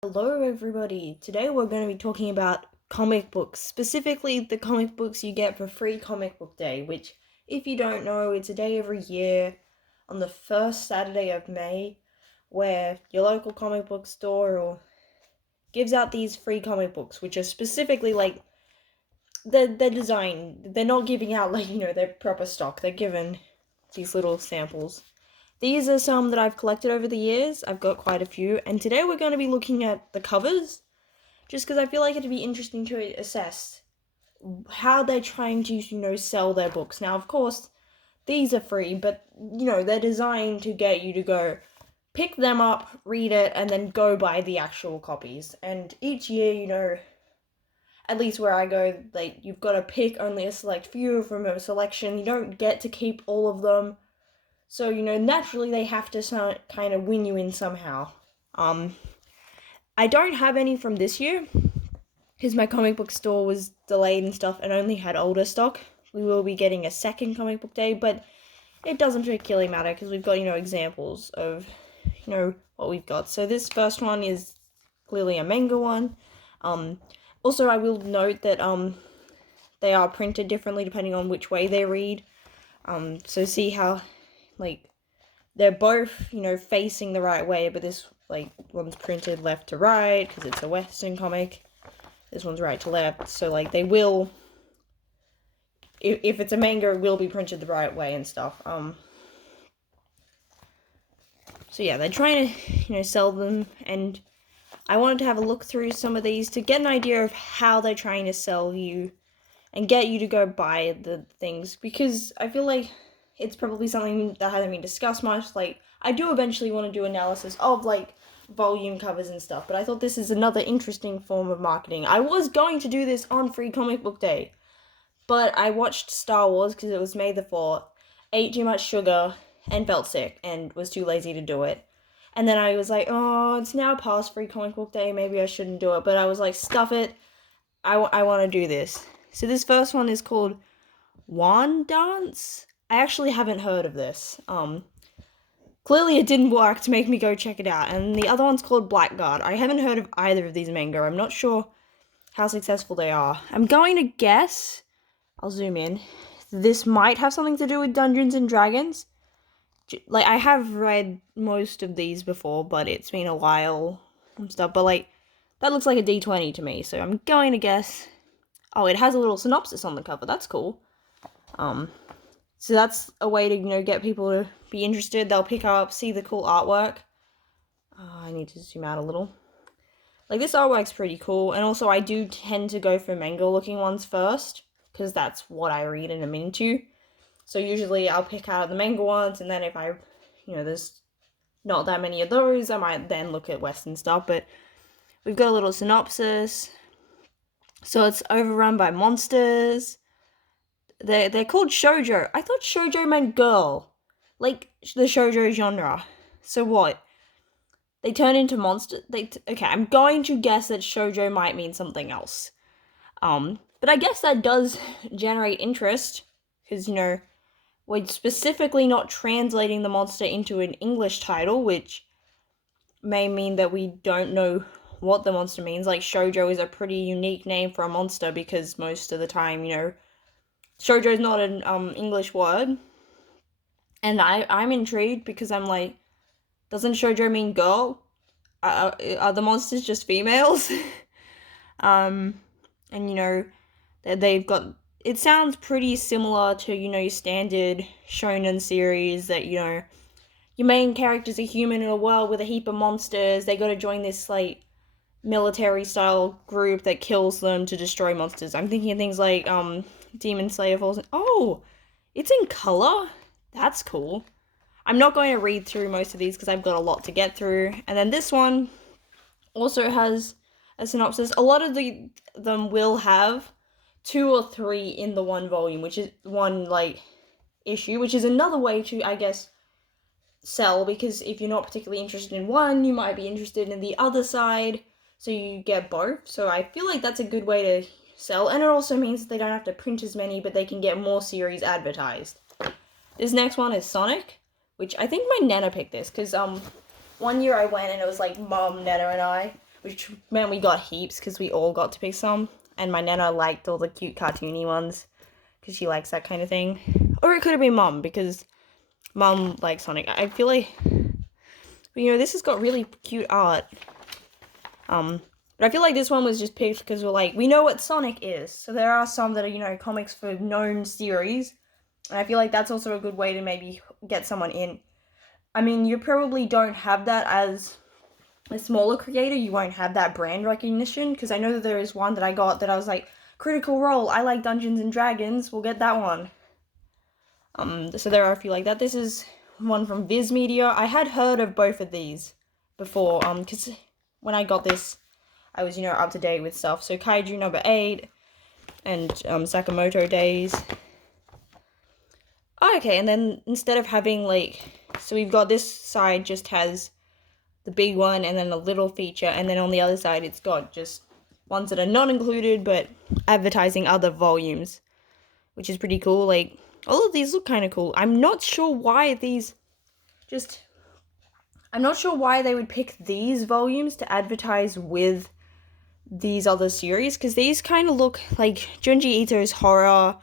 Hello, everybody. Today we're going to be talking about comic books, specifically the comic books you get for free Comic Book Day, which, if you don't know, it's a day every year on the first Saturday of May where your local comic book store gives out these free comic books, which are specifically like they're designed. They're not giving out their proper stock. They're given these little samples. These are some that I've collected over the years. I've got quite a few, and today we're going to be looking at the covers, just because I feel like it'd be interesting to assess how they're trying to, sell their books. Now, of course, these are free, but, they're designed to get you to go pick them up, read it, and then go buy the actual copies. And each year, at least where I go, you've got to pick only a select few from a selection. You don't get to keep all of them. So, naturally they have to kind of win you in somehow. I don't have any from this year, because my comic book store was delayed and stuff and only had older stock. We will be getting a second comic book day, but it doesn't particularly matter, because we've got, examples of, what we've got. So this first one is clearly a manga one. Also, I will note that, they are printed differently depending on which way they read. So see how, they're both, facing the right way, but this, one's printed left to right, because it's a Western comic. This one's right to left, so, they will, if it's a manga, it will be printed the right way and stuff. So yeah, they're trying to, sell them, and I wanted to have a look through some of these to get an idea of how they're trying to sell you and get you to go buy the things, because I feel like it's probably something that hasn't been discussed much. I do eventually want to do analysis of, volume covers and stuff, but I thought this is another interesting form of marketing. I was going to do this on Free Comic Book Day, but I watched Star Wars because it was May the 4th, ate too much sugar, and felt sick, and was too lazy to do it. And then I was like, oh, it's now past Free Comic Book Day, maybe I shouldn't do it, but I was like, stuff it, I want to do this. So this first one is called Wand Dance. I actually haven't heard of this. Clearly it didn't work to make me go check it out. And the other one's called Blackguard. I haven't heard of either of these manga. I'm not sure how successful they are. I'm going to guess, I'll zoom in, this might have something to do with Dungeons and Dragons. I have read most of these before, but it's been a while and stuff. But, that looks like a D20 to me. So I'm going to guess. Oh, it has a little synopsis on the cover. That's cool. So that's a way to, get people to be interested. They'll pick up, see the cool artwork. I need to zoom out a little. This artwork's pretty cool. And also, I do tend to go for manga-looking ones first, because that's what I read and am into. So usually I'll pick out the manga ones, and then if I, there's not that many of those, I might then look at Western stuff. But we've got a little synopsis. So it's overrun by monsters. They're called shoujo. I thought shoujo meant girl, the shoujo genre. So what? They turn into monsters. Okay. I'm going to guess that shoujo might mean something else. But I guess that does generate interest, because we're specifically not translating the monster into an English title, which may mean that we don't know what the monster means. Shoujo is a pretty unique name for a monster, because most of the time, shoujo is not an English word. And I'm intrigued, because I'm like, doesn't shoujo mean girl? Are the monsters just females? And they've got, it sounds pretty similar to, your standard shonen series that, your main character's a human in a world with a heap of monsters. They gotta join this, military-style group that kills them to destroy monsters. I'm thinking of things like, Demon Slayer Falls. Oh, it's in color? That's cool. I'm not going to read through most of these, because I've got a lot to get through. And then this one also has a synopsis. A lot of them will have 2 or 3 in the one volume, which is one, issue, which is another way to, I guess, sell, because if you're not particularly interested in one, you might be interested in the other side, so you get both. So I feel like that's a good way to sell, and it also means that they don't have to print as many, but they can get more series advertised. This next one is Sonic, which I think my Nana picked this, because one year I went and it was Mom, Nana, and I, which meant we got heaps because we all got to pick some. And my nana liked all the cute cartoony ones because she likes that kind of thing. Or it could have been Mum because Mum likes Sonic. I feel like, this has got really cute art. But I feel like this one was just picked because we know what Sonic is. So there are some that are, comics for known series. And I feel like that's also a good way to maybe get someone in. I mean, you probably don't have that as a smaller creator. You won't have that brand recognition. Because I know that there is one that I got that I was like, Critical Role, I like Dungeons and Dragons. We'll get that one. So there are a few like that. This is one from Viz Media. I had heard of both of these before. Because when I got this, I was, up to date with stuff. So Kaiju number 8 and Sakamoto Days. Oh, okay, and then instead of having, so we've got this side just has the big one and then a little feature, and then on the other side it's got just ones that are not included, but advertising other volumes, which is pretty cool. All of these look kind of cool. I'm not sure why they would pick these volumes to advertise with these other series, because these kind of look like Junji Ito's horror.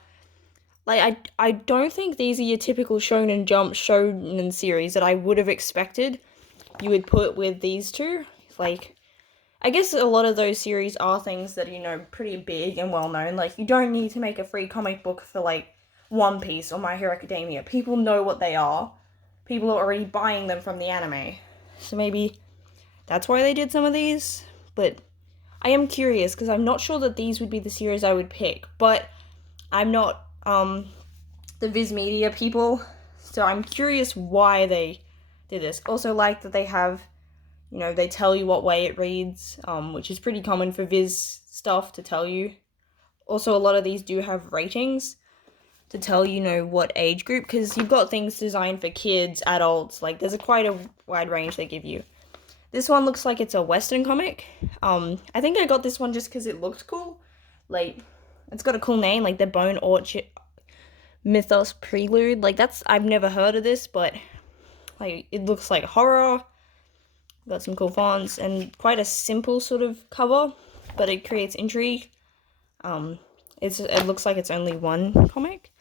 I don't think these are your typical Shonen Jump shonen series that I would have expected you would put with these two. I guess a lot of those series are things that are, pretty big and well-known. You don't need to make a free comic book for, One Piece or My Hero Academia. People know what they are. People are already buying them from the anime. So maybe that's why they did some of these. But I am curious, because I'm not sure that these would be the series I would pick. But I'm not the Viz Media people, so I'm curious why they did this. Also like that they have, they tell you what way it reads, which is pretty common for Viz stuff to tell you. Also, a lot of these do have ratings to tell what age group, because you've got things designed for kids, adults, there's quite a wide range they give you. This one looks like it's a Western comic. I think I got this one just because it looked cool. It's got a cool name, the Bone Orchard Mythos Prelude. I've never heard of this, but it looks like horror. Got some cool fonts and quite a simple sort of cover, but it creates intrigue. It looks like it's only one comic.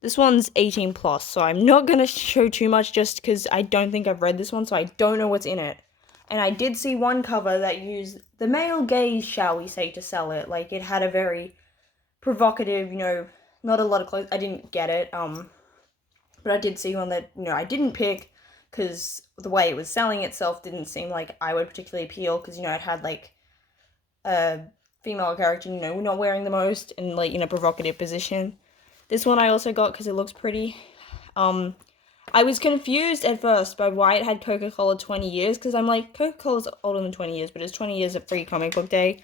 This one's 18 plus, so I'm not gonna show too much just because I don't think I've read this one, so I don't know what's in it. And I did see one cover that used the male gaze, shall we say, to sell it. It had a very provocative, not a lot of clothes. I didn't get it, but I did see one that, I didn't pick, because the way it was selling itself didn't seem like I would particularly appeal, because, it had, a female character, not wearing the most, and, in a provocative position. This one I also got because it looks pretty. I was confused at first by why it had Coca-Cola 20 years, because I'm like, Coca-Cola's older than 20 years, but it's 20 years of Free Comic Book Day.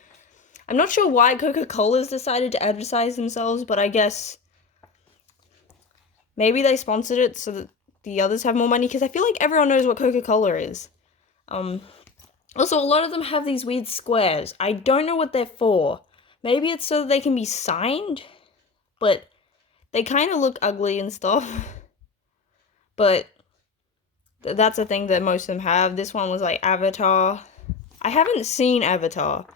I'm not sure why Coca-Cola's decided to advertise themselves, but I guess maybe they sponsored it so that the others have more money, because I feel like everyone knows what Coca-Cola is. Also, a lot of them have these weird squares. I don't know what they're for. Maybe it's so that they can be signed, but they kind of look ugly and stuff. But that's a thing that most of them have. This one was Avatar. I haven't seen Avatar.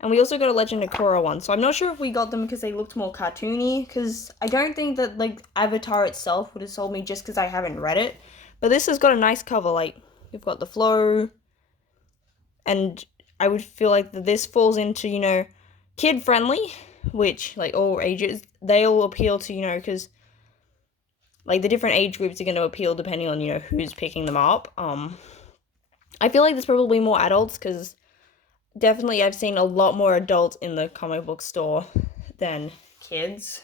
And we also got a Legend of Korra one. So I'm not sure if we got them because they looked more cartoony. Because I don't think that, Avatar itself would have sold me just because I haven't read it. But this has got a nice cover. You've got the flow. And I would feel like that this falls into, kid-friendly. Which, all ages, they all appeal to, because the different age groups are going to appeal depending on, who's picking them up. I feel like there's probably more adults, because definitely I've seen a lot more adults in the comic book store than kids.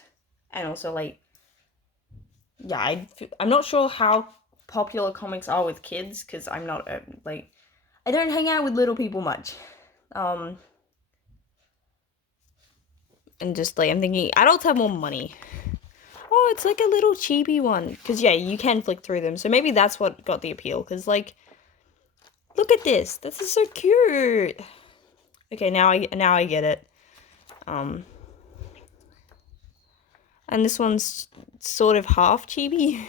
And also, I'm not sure how popular comics are with kids, because I'm not, I don't hang out with little people much. And just, I'm thinking, adults have more money. Oh, it's a little chibi one. Because, yeah, you can flick through them. So maybe that's what got the appeal. Because, look at this. This is so cute. Okay, now I get it. And this one's sort of half chibi.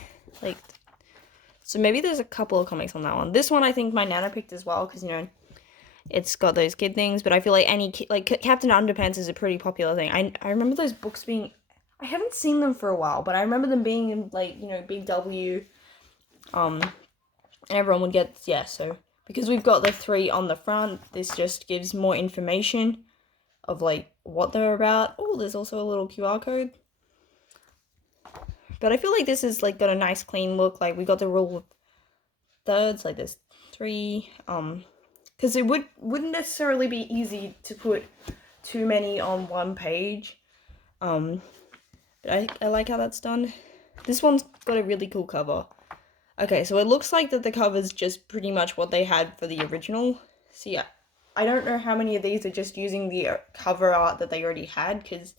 So maybe there's a couple of comics on that one. This one I think my nana picked as well. Because, it's got those kid things, but I feel like Captain Underpants is a pretty popular thing. I remember those books being, I haven't seen them for a while, but I remember them being in like, Big W, and everyone would get, yeah, so because we've got the 3 on the front, this just gives more information of like what they're about. Oh, there's also a little QR code. But I feel like this is like got a nice clean look. Like we got the rule of thirds, like there's 3, because it wouldn't necessarily be easy to put too many on one page. But I like how that's done. This one's got a really cool cover. Okay, so it looks like that the cover's just pretty much what they had for the original. So yeah, I don't know how many of these are just using the cover art that they already had, because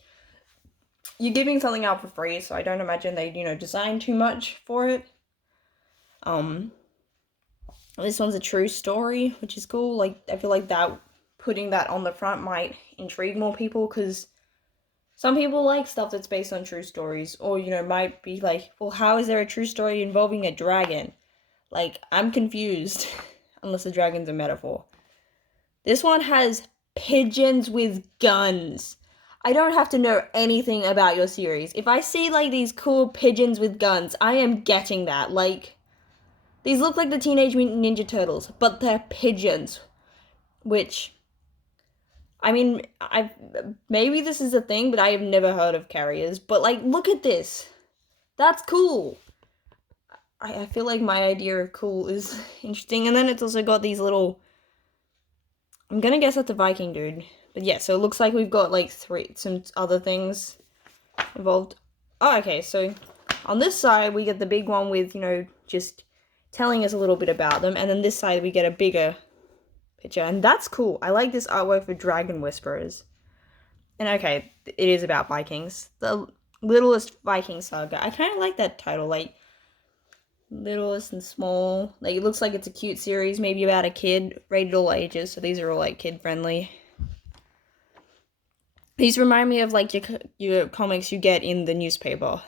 you're giving something out for free, so I don't imagine they, design too much for it. This one's a true story, which is cool. Like, I feel like that, putting that on the front might intrigue more people, because some people like stuff that's based on true stories, or, might be like, well, how is there a true story involving a dragon? Like, I'm confused, unless the dragon's a metaphor. This one has pigeons with guns. I don't have to know anything about your series. If I see, like, these cool pigeons with guns, I am getting that. Like, these look like the Teenage Mutant Ninja Turtles, but they're pigeons, which, I mean, maybe this is a thing, but I have never heard of carriers. But, like, look at this. That's cool. I feel like my idea of cool is interesting. And then it's also got these little, I'm gonna guess that's a Viking dude. But yeah, so it looks like we've got, like, some other things involved. Oh, okay, so on this side, we get the big one with, just telling us a little bit about them. And then this side, we get a bigger picture, and that's cool. I like this artwork for Dragon Whisperers. And okay, it is about Vikings. The Littlest Viking Saga. I kind of like that title, like, Littlest and Small. Like, it looks like it's a cute series, maybe about a kid, rated all ages, so these are all, like, kid-friendly. These remind me of, like, your comics you get in the newspaper.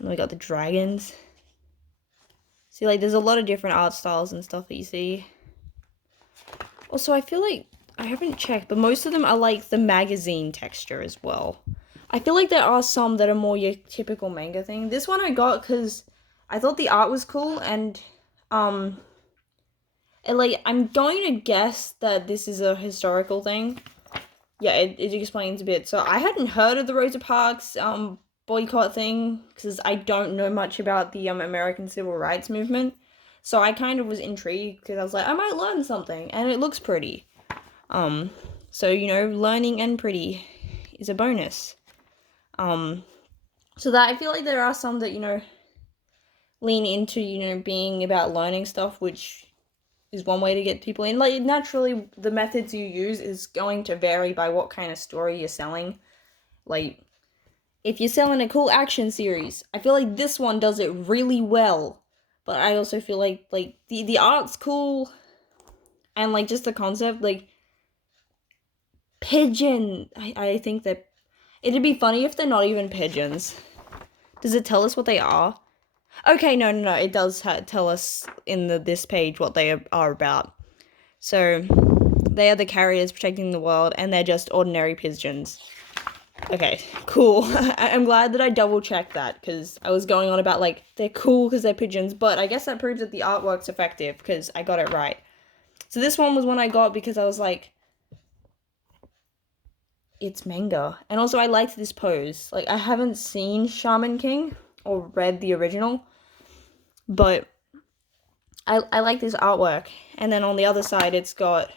And we got the dragons. See, like, there's a lot of different art styles and stuff that you see. Also, I feel like, I haven't checked, but most of them are like the magazine texture as well. I feel like there are some that are more your typical manga thing. This one I got because I thought the art was cool, and I'm going to guess that this is a historical thing. Yeah, it explains a bit. So I hadn't heard of the Rosa Parks boycott thing, because I don't know much about the American Civil Rights Movement. So I kind of was intrigued, because I was like, I might learn something, and it looks pretty. So, learning and pretty is a bonus. So that I feel like there are some that, lean into, being about learning stuff, which is one way to get people in. Like, naturally, the methods you use is going to vary by what kind of story you're selling. Like, if you're selling a cool action series, I feel like this one does it really well. But I also feel like the art's cool, and, like, just the concept, like, pigeon. I think that it'd be funny if they're not even pigeons. Does it tell us what they are? Okay, no, it does tell us in this page what they are about. So, they are the carriers protecting the world, and they're just ordinary pigeons. Okay, cool. I'm glad that I double-checked that, because I was going on about, like, they're cool because they're pigeons, but I guess that proves that the artwork's effective, because I got it right. So this one was one I got because I was like, it's manga. And also I liked this pose. Like, I haven't seen Shaman King or read the original, but I like this artwork. And then on the other side, it's got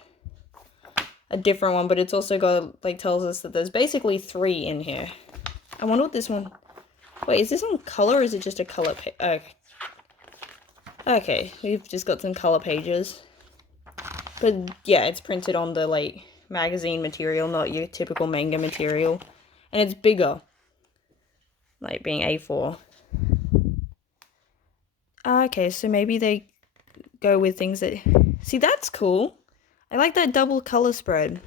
a different one, but it's also got, like, tells us that there's basically 3 in here. I wonder what this one... Wait, is this on color, or is it just a color page? Okay, we've just got some color pages. But, yeah, it's printed on the, like, magazine material, not your typical manga material. And it's bigger. Like, being A4. Okay, so maybe they go with things that... See, that's cool. I like that double color spread.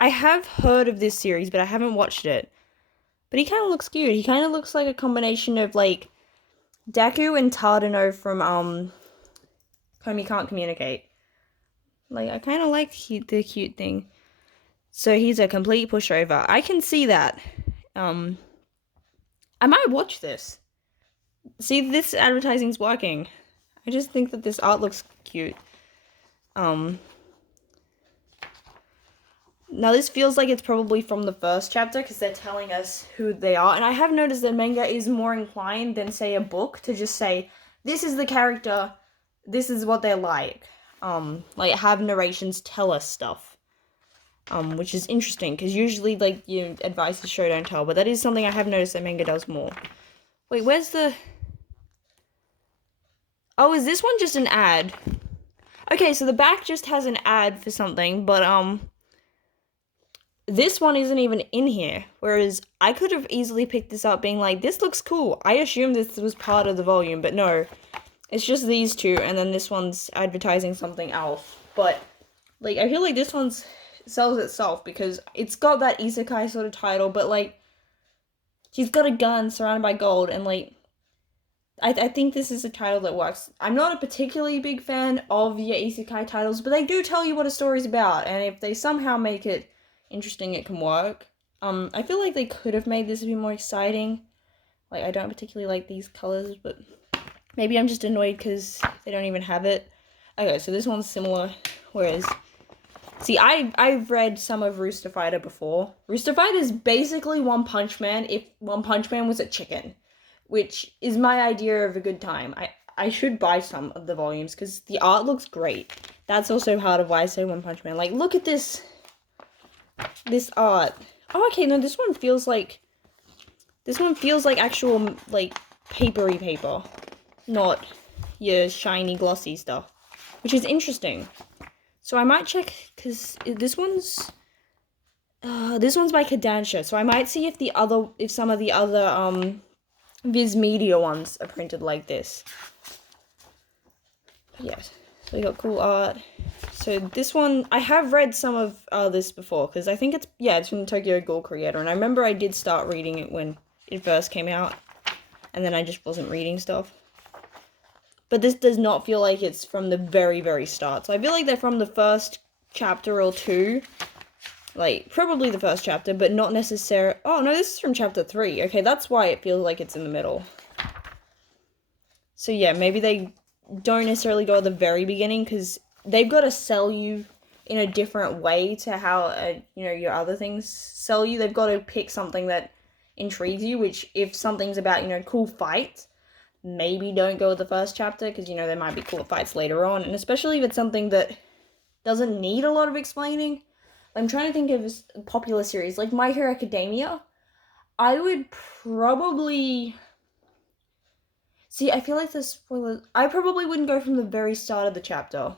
I have heard of this series, but I haven't watched it. But he kind of looks cute. He kind of looks like a combination of, like, Deku and Tardano from, Komi Can't Communicate. Like, I kind of like the cute thing. So he's a complete pushover. I can see that. I might watch this. See, this advertising's working. I just think that this art looks cute. Now this feels like it's probably from the first chapter because they're telling us who they are. And I have noticed that manga is more inclined than, say, a book to just say, this is the character, this is what they're like. Like, have narrations tell us stuff. Which is interesting because usually, like, advice is show, don't tell. But that is something I have noticed that manga does more. Wait, where's the... Oh, is this one just an ad? Okay, so the back just has an ad for something, but, this one isn't even in here, whereas I could have easily picked this up being like, this looks cool. I assumed this was part of the volume, but no. It's just these two, and then this one's advertising something else. But, like, I feel like this one sells itself because it's got that isekai sort of title, but, like, she's got a gun surrounded by gold, and, like, I think this is a title that works. I'm not a particularly big fan of your isekai titles, but they do tell you what a story's about, and if they somehow make it interesting, it can work. I feel like they could have made this a bit more exciting. Like, I don't particularly like these colors, but maybe I'm just annoyed because they don't even have it. Okay, so this one's similar, whereas... See, I've read some of Rooster Fighter before. Rooster Fighter is basically One Punch Man if One Punch Man was a chicken, which is my idea of a good time. I should buy some of the volumes because the art looks great. That's also part of why I say One Punch Man. Like, look at this art. Oh, okay, no, this one feels like actual, like, papery paper, not your shiny glossy stuff, which is interesting. So I might check, because this one's by Kodansha, so I might see if some of the other Viz Media ones are printed like this. Yes, so we got cool art. So this one, I have read some of this before, because I think it's from Tokyo Ghoul creator, and I remember I did start reading it when it first came out, and then I just wasn't reading stuff. But this does not feel like it's from the very, very start, so I feel like they're from the first chapter or two, like, probably the first chapter, but not necessarily. Oh, no, this is from chapter 3, okay, that's why it feels like it's in the middle. So yeah, maybe they don't necessarily go at the very beginning, because they've got to sell you in a different way to how, your other things sell you. They've got to pick something that intrigues you, which, if something's about, cool fights, maybe don't go with the first chapter, because, there might be cool fights later on, and especially if it's something that doesn't need a lot of explaining. I'm trying to think of a popular series, like My Hero Academia. I would probably... See, I feel like the spoilers... I probably wouldn't go from the very start of the chapter.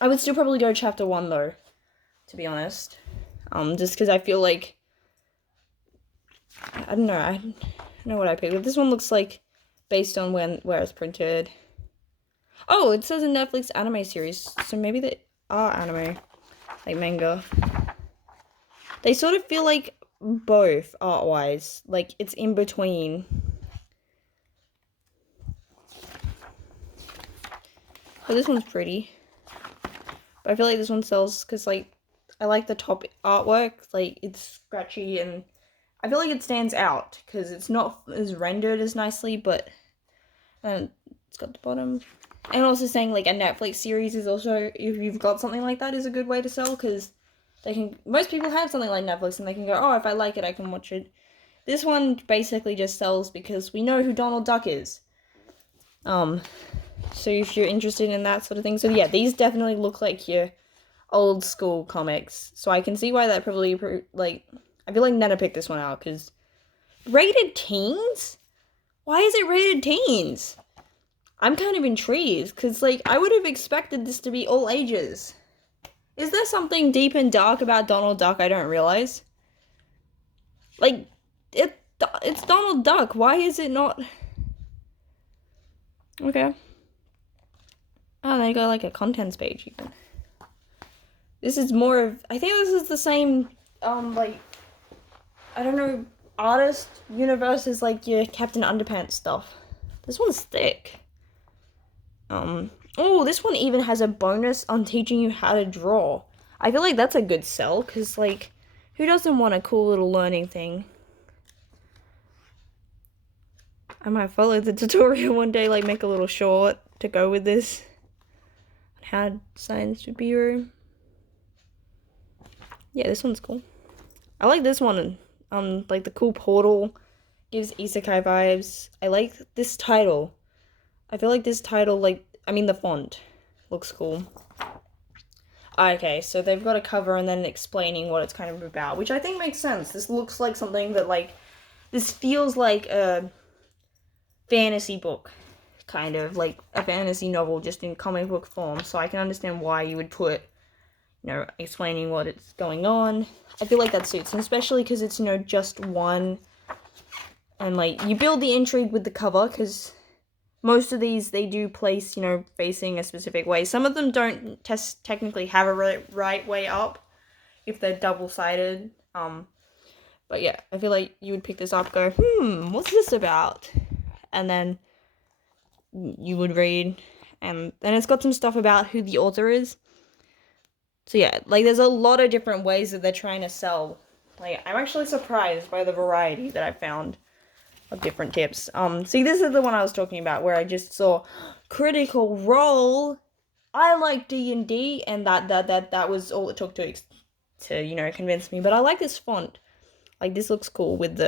I would still probably go chapter 1, though, to be honest. Just because I feel like... I don't know what I picked, but this one looks like based on where it's printed. Oh, it says a Netflix anime series, so maybe they are anime, like manga. They sort of feel like both, art-wise. Like, it's in between. But this one's pretty. But I feel like this one sells because, like, I like the top artwork. Like, it's scratchy and I feel like it stands out because it's not as rendered as nicely, but it's got the bottom. And also saying, like, a Netflix series is also, if you've got something like that, is a good way to sell, because most people have something like Netflix and they can go, oh, if I like it, I can watch it. This one basically just sells because we know who Donald Duck is. So if you're interested in that sort of thing. So yeah, these definitely look like your old school comics. So I can see why that probably, like, I feel like Nana picked this one out, because rated teens? Why is it rated teens? I'm kind of intrigued, because, like, I would have expected this to be all ages. Is there something deep and dark about Donald Duck I don't realize? Like, it's Donald Duck. Why is it not... Okay. Oh, they got, like, a contents page, even. This is more of... I think this is the same, like... I don't know, artist universe as, like, your Captain Underpants stuff. This one's thick. Oh, this one even has a bonus on teaching you how to draw. I feel like that's a good sell, because, like, who doesn't want a cool little learning thing? I might follow the tutorial one day, like, make a little short to go with this. How Science Bureau. Yeah, this one's cool. I like this one. Like, the cool portal gives isekai vibes. I like this title. I feel like this title, like, I mean, the font looks cool. Okay, so they've got a cover and then explaining what it's kind of about, which I think makes sense. This looks like something that, like, this feels like a fantasy book, kind of, like a fantasy novel just in comic book form, so I can understand why you would put, explaining what it's going on. I feel like that suits, and especially because it's, just one, and, like, you build the intrigue with the cover, because most of these, they do place, facing a specific way. Some of them don't technically have a right way up if they're double-sided. But yeah, I feel like you would pick this up, go, what's this about? And then you would read, and then it's got some stuff about who the author is. So yeah, like, there's a lot of different ways that they're trying to sell. Like, I'm actually surprised by the variety that I found of different tips. See, this is the one I was talking about, where I just saw Critical Role. I like D&D, and that was all it took to convince me. But I like this font. Like, this looks cool with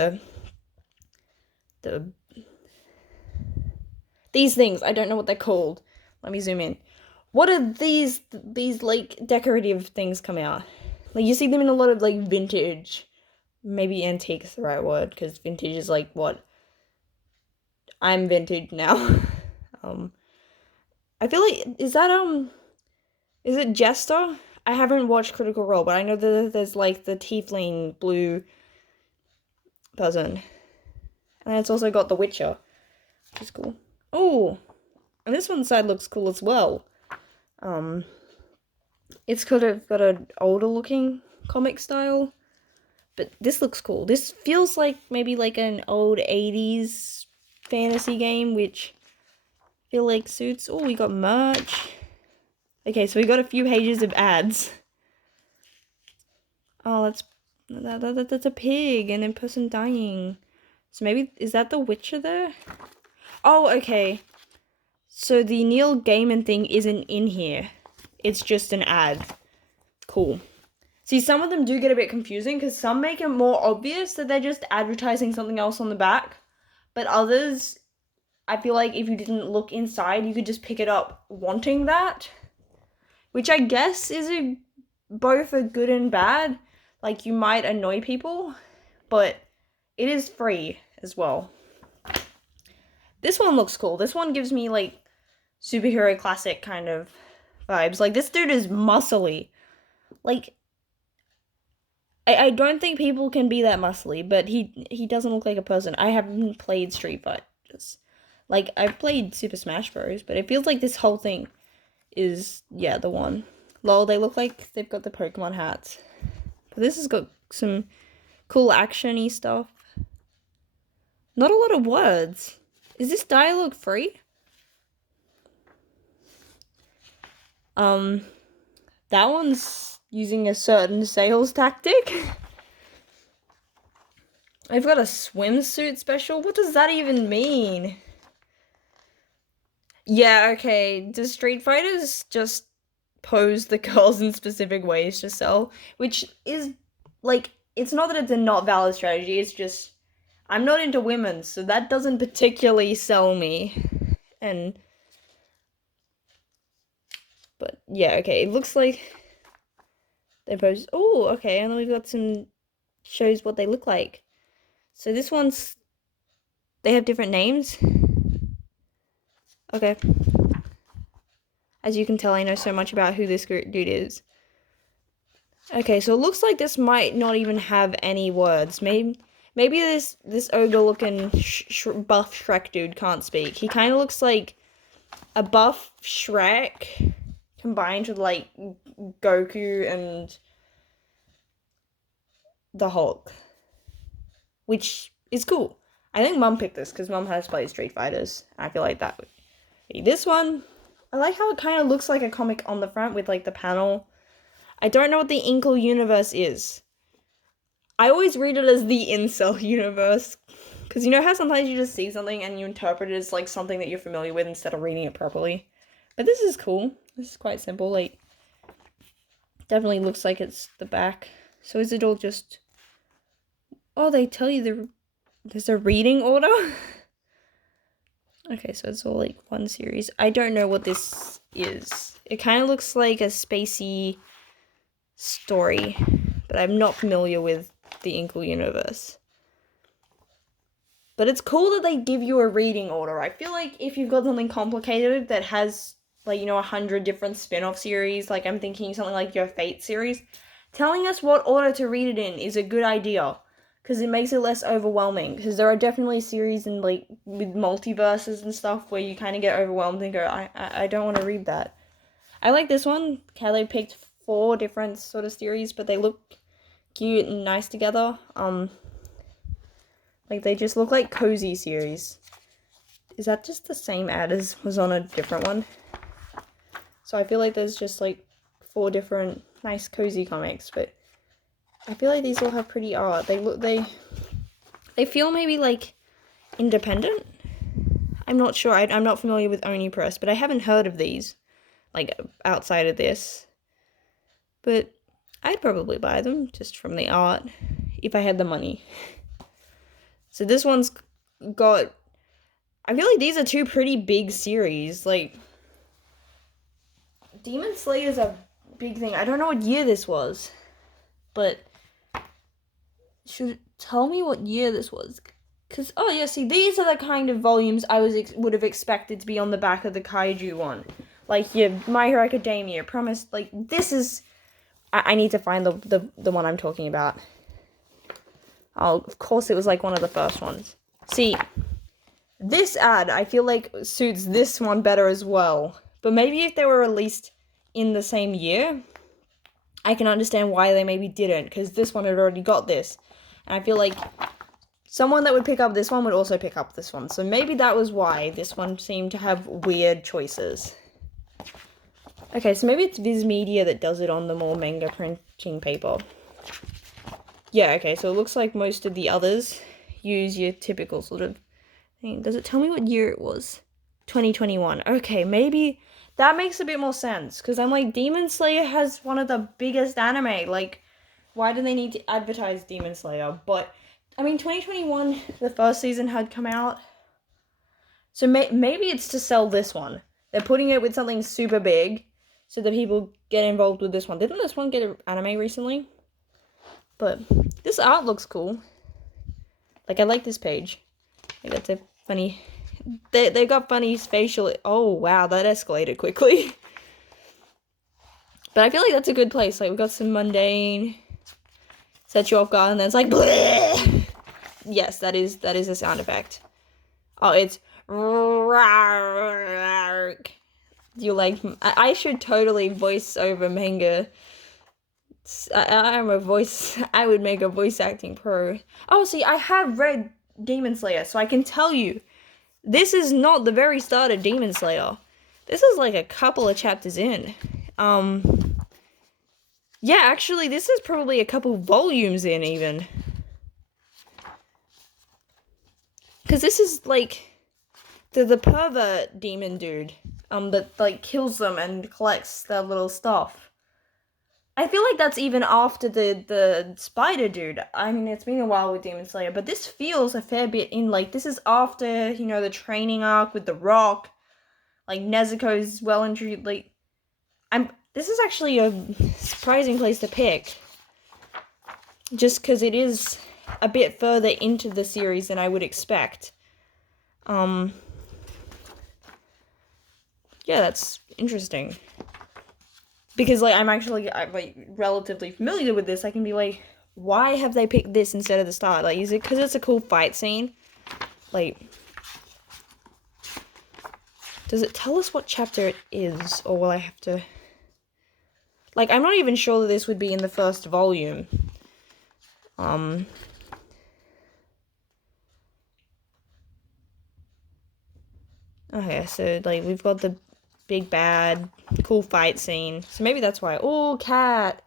these things. I don't know what they're called. Let me zoom in. What are these like decorative things come out? Like, you see them in a lot of, like, vintage, maybe antique is the right word, because vintage is like what I'm vintage now. I feel like, is it Jester? I haven't watched Critical Role, but I know that there's, like, the tiefling blue person, and it's also got The Witcher, which is cool. Oh, and this one side looks cool as well. It's got an older looking comic style, but this looks cool. This feels like maybe like an old 80s fantasy game, which I feel like suits. Oh, we got merch. Okay, so we got a few pages of ads. Oh, that's a pig and a person dying. So maybe, is that The Witcher there? Oh, okay. So the Neil Gaiman thing isn't in here. It's just an ad. Cool. See, some of them do get a bit confusing, because some make it more obvious that they're just advertising something else on the back. But others, I feel like if you didn't look inside, you could just pick it up wanting that. Which I guess is both a good and bad. Like, you might annoy people, but it is free as well. This one looks cool. This one gives me, like, superhero classic kind of vibes. Like, this dude is muscly. Like, I don't think people can be that muscly, but he doesn't look like a person. I haven't played Street Fighters. Like, I've played Super Smash Bros., but it feels like this whole thing is, yeah, the one. Lol, they look like they've got the Pokemon hats. But this has got some cool action-y stuff. Not a lot of words. Is this dialogue free? That one's using a certain sales tactic. I've got a swimsuit special. What does that even mean? Yeah, okay. Do Street Fighters just pose the girls in specific ways to sell? Which is, like, it's not that it's a not valid strategy, it's just, I'm not into women, so that doesn't particularly sell me. But yeah, okay, it looks like they pose. Oh, okay, and then we've got some, shows what they look like. So this one's, they have different names. Okay. As you can tell, I know so much about who this dude is. Okay, so it looks like this might not even have any words. Maybe this ogre-looking buff Shrek dude can't speak. He kind of looks like a buff Shrek combined with, like, Goku and the Hulk, which is cool. I think Mum picked this because Mum has played Street Fighters. I feel like that would be this one. I like how it kind of looks like a comic on the front with like the panel. I don't know what the Inkle universe is. I always read it as the incel universe. Because you know how sometimes you just see something and you interpret it as like something that you're familiar with instead of reading it properly? But this is cool. This is quite simple. Like, definitely looks like it's the back. So is it all just... Oh, they tell you there's a reading order? Okay, so it's all like one series. I don't know what this is. It kind of looks like a spacey story, but I'm not familiar with the Inkle universe. But it's cool that they give you a reading order. I feel like if you've got something complicated that has, like, you know, 100 different spin-off series, like I'm thinking something like your Fate series, telling us what order to read it in is a good idea. Because it makes it less overwhelming. Because there are definitely series in, like, with multiverses and stuff where you kind of get overwhelmed and go, I don't want to read that. I like this one. How they picked 4 different sort of series, but they look cute and nice together. Like, they just look like cozy series. Is that just the same ad as was on a different one? So I feel like there's just, like, 4 different nice cozy comics, but I feel like these all have pretty art. They feel maybe, like, independent? I'm not sure. I'm not familiar with Oni Press, but I haven't heard of these, like, outside of this. But I'd probably buy them just from the art if I had the money. So this one's got... I feel like these are 2 pretty big series. Like, Demon Slayer's a big thing. I don't know what year this was, but should it tell me what year this was? Because, oh yeah, see, these are the kind of volumes I would have expected to be on the back of the Kaiju one. Like, your My Hero Academia, Promise, like, this is... I need to find the one I'm talking about. Oh, of course it was, like, one of the first ones. See, this ad, I feel like, suits this one better as well. But maybe if they were released in the same year, I can understand why they maybe didn't, because this one had already got this. And I feel like someone that would pick up this one would also pick up this one. So maybe that was why this one seemed to have weird choices. Okay, so maybe it's Viz Media that does it on the more manga printing paper. Yeah, okay, so it looks like most of the others use your typical sort of thing. Does it tell me what year it was? 2021. Okay, maybe that makes a bit more sense. Because I'm like, Demon Slayer has one of the biggest anime. Like, why do they need to advertise Demon Slayer? But, I mean, 2021, the first season had come out. So maybe it's to sell this one. They're putting it with something super big so that people get involved with this one. Didn't this one get an anime recently? But this art looks cool. Like, I like this page. Like, that's a funny... They got funny facial... Oh, wow, that escalated quickly. But I feel like that's a good place. Like, we got some mundane... Set you off guard, and then it's like... Bleh! Yes, that is a sound effect. Oh, it's... You like... I should totally voice over manga. I'm a voice... I would make a voice acting pro. Oh, see, I have read Demon Slayer, so I can tell you, this is not the very start of Demon Slayer. This is like a couple of chapters in. Yeah, actually, this is probably a couple volumes in, even. Because this is, like, the pervert demon dude, that, like, kills them and collects their little stuff. I feel like that's even after the spider dude. I mean, it's been a while with Demon Slayer, but this feels a fair bit in, like, this is after, you know, the training arc with the Rock. Like, Nezuko's well introduced, like, this is actually a surprising place to pick. Just because it is a bit further into the series than I would expect. Yeah, that's interesting. Because, like, I'm like, relatively familiar with this. I can be like, why have they picked this instead of the start? Like, is it because it's a cool fight scene? Like, does it tell us what chapter it is? Or will I have to... Like, I'm not even sure that this would be in the first volume. Okay, so, like, we've got the big bad, cool fight scene. So maybe that's why. Oh, cat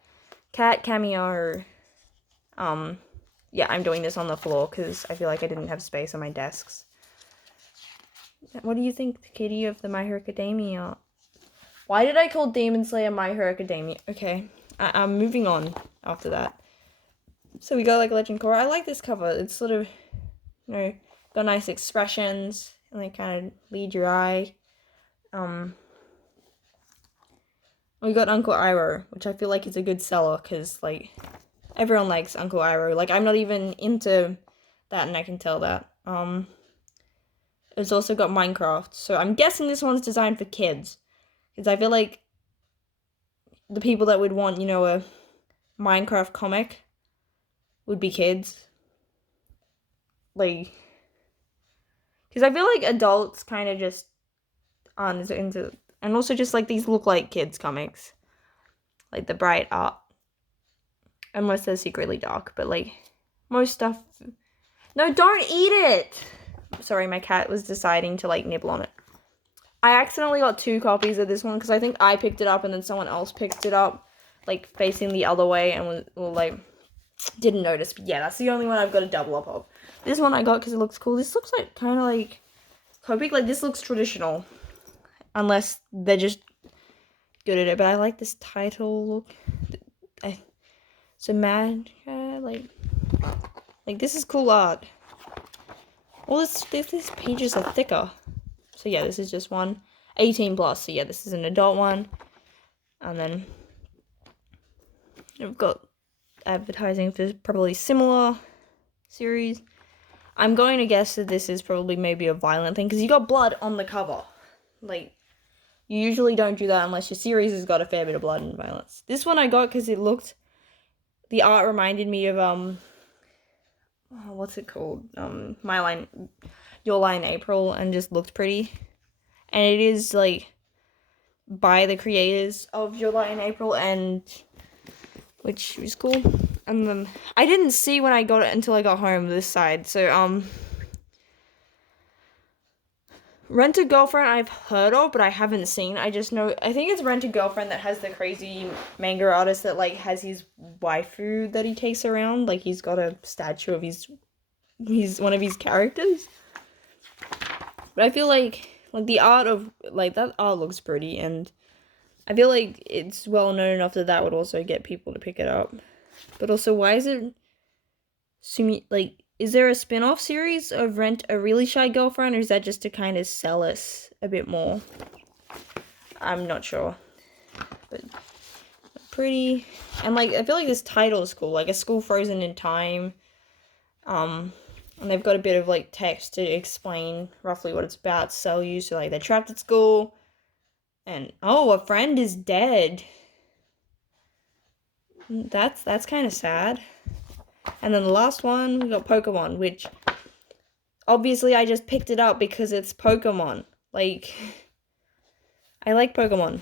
cameo. Yeah, I'm doing this on the floor because I feel like I didn't have space on my desks. What do you think, the kitty of the My Hero Academia? Why did I call Demon Slayer My Hero Academia? Okay, I'm moving on after that. So we got like Legend Core. I like this cover. It's sort of, got nice expressions and they kind of lead your eye. We got Uncle Iroh, which I feel like is a good seller because like everyone likes Uncle Iroh. Like I'm not even into that, and I can tell that. It's also got Minecraft, so I'm guessing this one's designed for kids. Because I feel like the people that would want, a Minecraft comic would be kids. Like, because I feel like adults kind of just aren't into, and also just like these look like kids comics. Like the bright art. Unless they're secretly dark, but like, most stuff. No, don't eat it! Sorry, my cat was deciding to like nibble on it. I accidentally got 2 copies of this one because I think I picked it up and then someone else picked it up, like facing the other way and was like didn't notice. But yeah, that's the only one I've got a double up of. This one I got because it looks cool. This looks like kind of like Copic. Like this looks traditional, unless they're just good at it. But I like this title look. So mad, like this is cool art. Well, these pages are thicker. So yeah, this is just one 18 plus. So yeah, this is an adult one. And then I've got advertising for probably similar series. I'm going to guess that this is probably maybe a violent thing because you got blood on the cover. Like, you usually don't do that unless your series has got a fair bit of blood and violence. This one I got because the art reminded me of, what's it called? Your Lie in April, and just looked pretty. And it is, like, by the creators of Your Lie in April, and which was cool. And then I didn't see when I got it until I got home this side. So, Rent a Girlfriend I've heard of, but I haven't seen. I just know, I think it's Rent a Girlfriend that has the crazy manga artist that, like, has his waifu that he takes around. Like, he's got a statue of he's one of his characters. But I feel like the art of, like, that art looks pretty, and I feel like it's well known enough that would also get people to pick it up. But also, why is it, is there a spin-off series of Rent a Really Shy Girlfriend, or is that just to kind of sell us a bit more? I'm not sure. But pretty. And, like, I feel like this title is cool. Like, A School Frozen in Time. And they've got a bit of, like, text to explain roughly what it's about, sell you. So, like, they're trapped at school. And, oh, a friend is dead. That's kind of sad. And then the last one, we got Pokemon, which obviously I just picked it up because it's Pokemon. Like, I like Pokemon.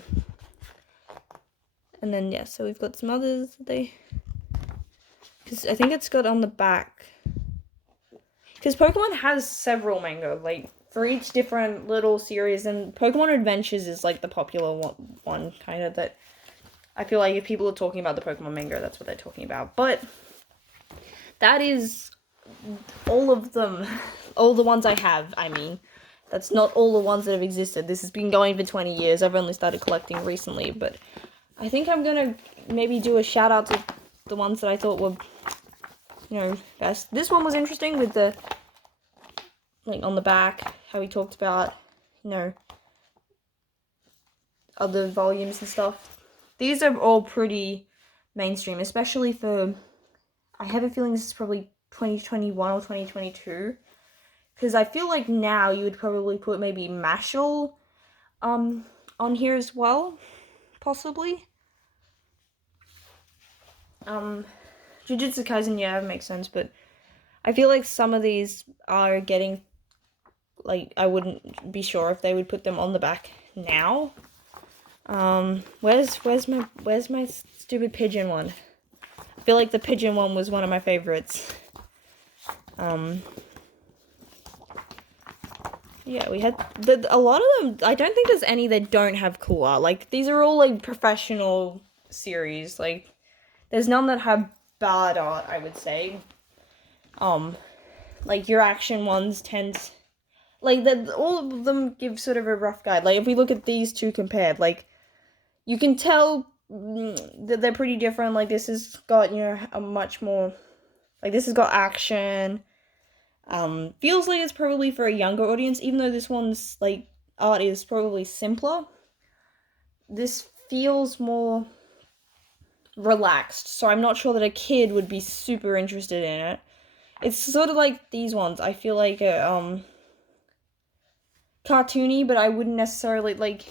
And then, yeah, so we've got some others. Because I think it's got on the back. Because Pokemon has several manga, like, for each different little series. And Pokemon Adventures is, like, the popular one kind of, that I feel like if people are talking about the Pokemon manga, that's what they're talking about. But that is all of them. All the ones I have, I mean. That's not all the ones that have existed. This has been going for 20 years. I've only started collecting recently. But I think I'm going to maybe do a shout out to the ones that I thought were, best. This one was interesting with the, like, on the back, how he talked about, other volumes and stuff. These are all pretty mainstream, especially for, I have a feeling this is probably 2021 or 2022. Because I feel like now you would probably put maybe Mashal on here as well, possibly. Jujutsu Kaisen, yeah, makes sense, but I feel like some of these are getting, like, I wouldn't be sure if they would put them on the back now. Where's my stupid pigeon one? I feel like the pigeon one was one of my favorites. Yeah, we had a lot of them. I don't think there's any that don't have cool art. Like, these are all like professional series. Like, there's none that have bad art, I would say. Like your action ones tend, like, all of them give sort of a rough guide. Like, if we look at these two compared, like, you can tell that they're pretty different. Like, this has got, you know, a much more, like, this has got action. Feels like it's probably for a younger audience, even though this one's, like, art is probably simpler. This feels more relaxed, so I'm not sure that a kid would be super interested in it. It's sort of like these ones. I feel like cartoony, but I wouldn't necessarily, like,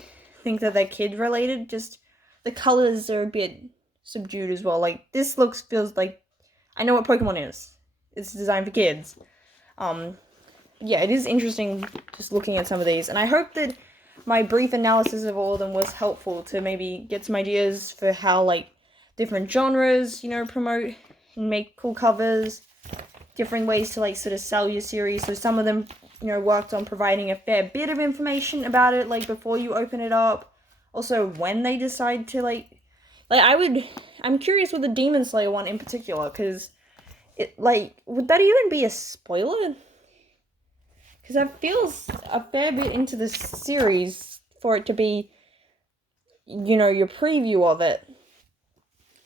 think that they're kid related. Just the colors are a bit subdued as well. Like, this feels like, I know what Pokemon is. It's designed for kids. Yeah, it is interesting just looking at some of these, and I hope that my brief analysis of all of them was helpful to maybe get some ideas for how, like, different genres, you know, promote and make cool covers, different ways to, like, sort of sell your series. So some of them, you know, worked on providing a fair bit of information about it, like, before you open it up. Also, when they decide to, I'm curious with the Demon Slayer one in particular, because it, like, would that even be a spoiler? Because that feels a fair bit into the series for it to be, you know, your preview of it.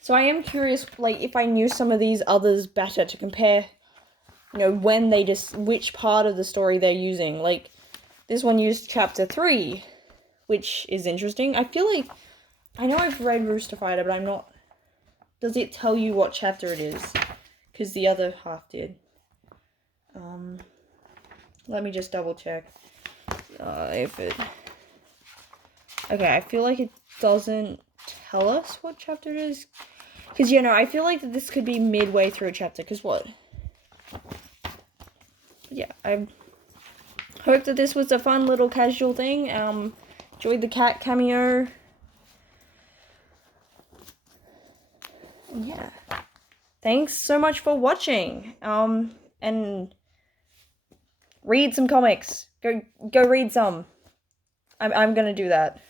So I am curious, like, if I knew some of these others better to compare, you know, when they just, which part of the story they're using. Like, this one used chapter 3, which is interesting. I feel like, I know I've read Rooster Fighter, but I'm not, does it tell you what chapter it is? Because the other half did. Let me just double check. If it... Okay, I feel like it doesn't tell us what chapter it is. Because, you know, I feel like that this could be midway through a chapter. Because what? Yeah, I hope that this was a fun little casual thing. Enjoyed the cat cameo. Yeah. Thanks so much for watching. And read some comics. Go read some. I'm gonna do that.